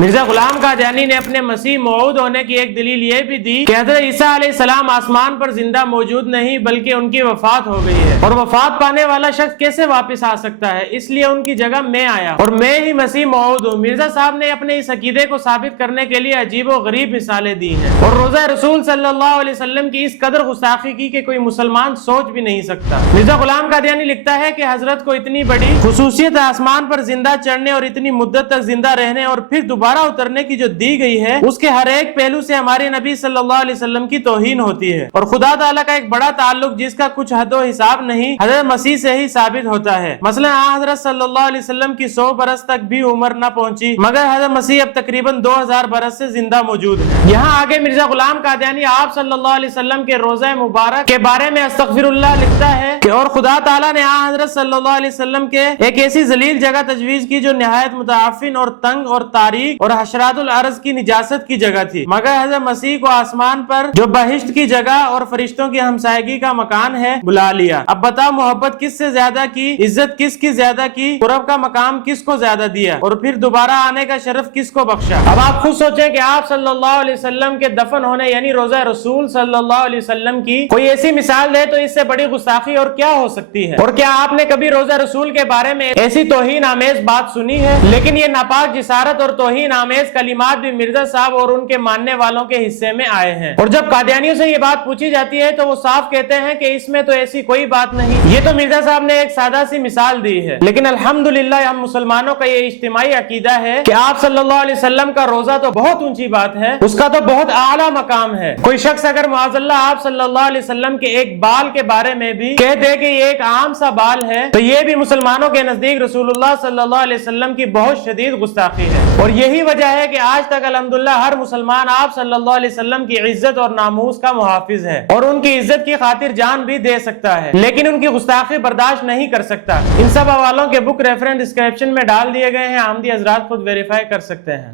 مرزا غلام قادیانی نے اپنے مسیح موعود ہونے کی ایک دلیل یہ بھی دی کہ حضرت عیسیٰ علیہ السلام آسمان پر زندہ موجود نہیں بلکہ ان کی وفات ہو گئی ہے، اور وفات پانے والا شخص کیسے واپس آ سکتا ہے، اس لیے ان کی جگہ میں آیا اور میں ہی مسیح موعود ہوں۔ مرزا صاحب نے اپنے اس عقیدے کو ثابت کرنے کے لیے عجیب و غریب مثالیں دی ہیں، اور روزہ رسول صلی اللہ علیہ وسلم کی اس قدر گستاخی کی کہ کوئی مسلمان سوچ بھی نہیں سکتا۔ مرزا غلام قادیانی لکھتا ہے کہ حضرت کو اتنی بڑی خصوصیت آسمان پر زندہ چڑھنے اور اتنی مدت تک زندہ رہنے اور پھر دوبارہ اترنے کی جو دی گئی ہے، اس کے ہر ایک پہلو سے ہمارے نبی صلی اللہ علیہ وسلم کی توہین ہوتی ہے، اور خدا تعالیٰ کا ایک بڑا تعلق جس کا کچھ حد و حساب نہیں حضرت مسیح سے ہی ثابت ہوتا ہے۔ مثلا حضرت صلی اللہ علیہ وسلم کی 100 برس تک بھی عمر نہ پہنچی، مگر حضرت مسیح اب تقریباً 2000 برس سے زندہ موجود ہے۔ یہاں آگے مرزا غلام قادیانی آپ صلی اللہ علیہ وسلم کے روزہ مبارک کے بارے میں استغفر اللہ لکھتا ہے کہ اور خدا تعالیٰ نے حضرت صلی اللہ علیہ وسلم کے ایک ایسی ذلیل جگہ تجویز کی جو نہایت متعفن اور تنگ اور تاریک اور حشرات الارض کی نجاست کی جگہ تھی، مگر حضرت مسیح کو آسمان پر جو بہشت کی جگہ اور فرشتوں کی ہمسائیگی کا مکان ہے بلا لیا۔ اب بتا محبت کس سے زیادہ کی، عزت کس کی زیادہ کی، قرب کا مقام کس کو زیادہ دیا، اور پھر دوبارہ آنے کا شرف کس کو بخشا۔ اب آپ خود سوچیں کہ آپ صلی اللہ علیہ وسلم کے دفن ہونے یعنی روزہ رسول صلی اللہ علیہ وسلم کی کوئی ایسی مثال دے تو اس سے بڑی گستاخی اور کیا ہو سکتی ہے؟ اور کیا آپ نے کبھی روزہ رسول کے بارے میں ایسی توہین آمیز بات سنی ہے؟ لیکن یہ ناپاک جسارت اور توہین آمیز کلمات بھی مرزا صاحب اور ان کے ماننے والوں کے حصے میں آئے ہیں، اور جب قادیانیوں سے یہ بات پوچھی جاتی ہے تو وہ صاف کہتے ہیں کہ اس میں تو ایسی کوئی بات نہیں، یہ تو مرزا صاحب نے ایک سادہ سی مثال دی ہے۔ لیکن الحمدللہ ہم مسلمانوں کا یہ اجتماعی عقیدہ ہے کہ آپ صلی اللہ علیہ وسلم کا روزہ تو بہت اونچی بات ہے، اس کا تو بہت اعلیٰ مقام ہے۔ کوئی شخص اگر معاذ اللہ آپ صلی اللہ علیہ وسلم کے ایک بال کے بارے میں بھی کہہ دے کہ یہ ایک عام سا بال ہے تو یہ بھی مسلمانوں کے نزدیک رسول اللہ صلی اللہ علیہ وسلم کی بہت شدید گستاخی ہے، اور یہی وجہ ہے کہ آج تک الحمدللہ ہر مسلمان آپ صلی اللہ علیہ وسلم کی عزت اور ناموس کا محافظ ہے اور ان کی عزت کی خاطر جان بھی دے سکتا ہے، لیکن ان کی گستاخی برداشت نہیں کر سکتا۔ ان سب حوالوں کے بک ریفرنس ڈسکرپشن میں ڈال دیے گئے ہیں، آمدی حضرات خود ویریفائی کر سکتے ہیں۔